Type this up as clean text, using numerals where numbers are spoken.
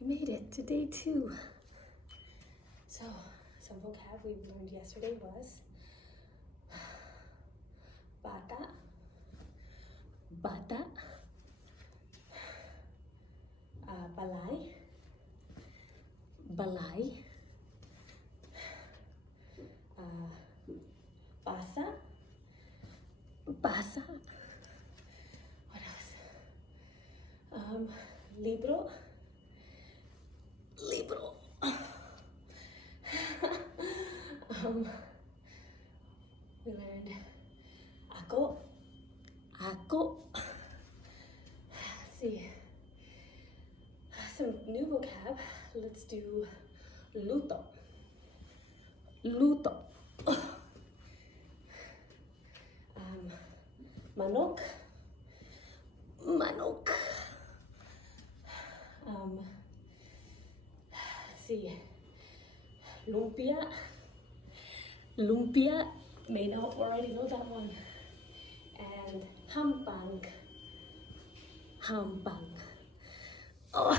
We made it to day 2. So, some vocab we learned yesterday was bata, bata, balay, balay, basa, basa. What else? Libro, libro. We learned ako, ako. Let's see. Some new vocab. Let's do luto, luto. Manok, manok. Let's see. Lumpia, lumpia. May not already know that one. And hampang, hampang. Oh.